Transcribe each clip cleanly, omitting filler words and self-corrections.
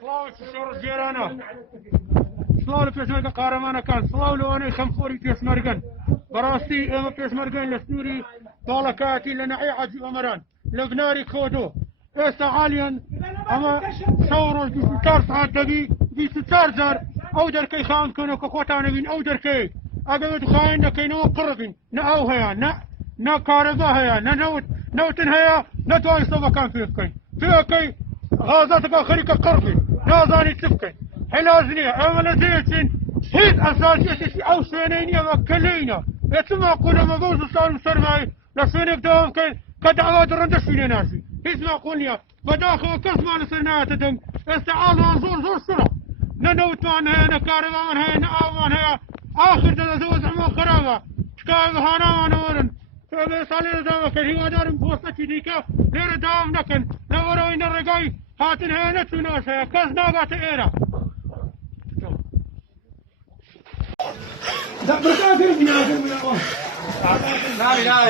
شلون تشور جيرانه شلون بيشمرقن قارمانه كان شلون لو انا خمفوري بيشمرقن براستي اما بيشمرقن لسنوري طالكاتي لنعي عجي امران لبناري كودو اسا عاليا اما شورو بستار ساعات دبي بستار زر او دركي خان كونو كوكوتانا بين او دركي اقعد خاين كينو قربين ناو هيا نا كاربا هيا نا نوتن هيا نا توي صبا كان فيكي غازاتك خريكة قربي نازاني تفكي حلازني امنا زيتين هيد اساسيتي او سنينيا وكلينا يتما قولا مبوز صار مسرماي لسنك دوم كي كدعوة درندش في ناسي اسمع قولي بداخل كسمة لسنة تدم استعاذ زور سرعة ننوت معنا هنا كاربا من هنا آوان هنا آخر تلزوز عمو خرابة شكايب هانا ونورن فبي صالي دوم كي هوا دارم بوستة ديكا لير دوم نكن نوروين الرقاي هاتن هنا تناسا كزنا قات ايرا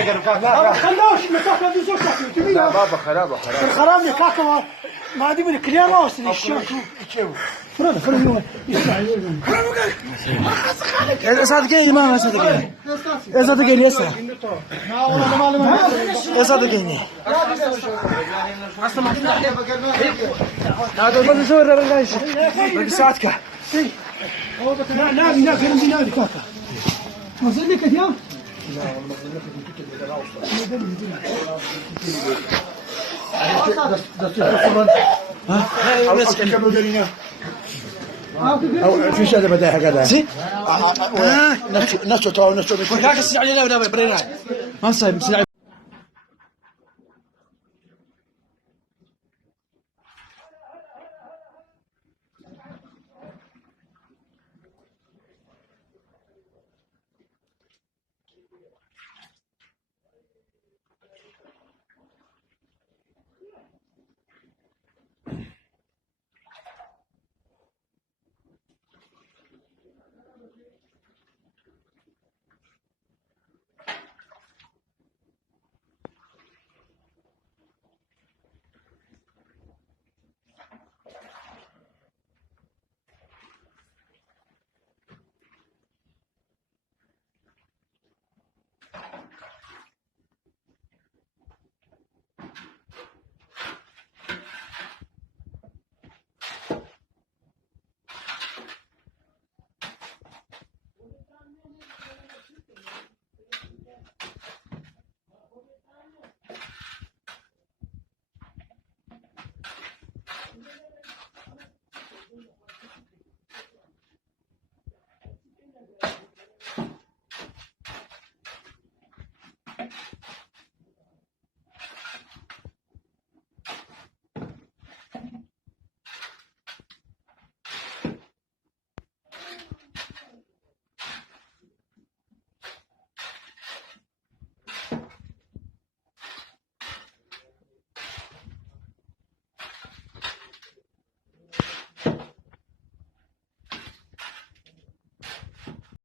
بركات لا قرب خلاوش مسافة دي زوجتك تبي لا بابا خرابة الخراب يا كاكا ما دي من كليا راس الشاك فرد يا صادقين ما صادقين يا صادقين يسا يا صادقين هذا ما نصور بالله بساعتك لا كرم كاكا ما زلك اليوم في شيء بدايه هكذا زين نفسه تو نفسه ما صايب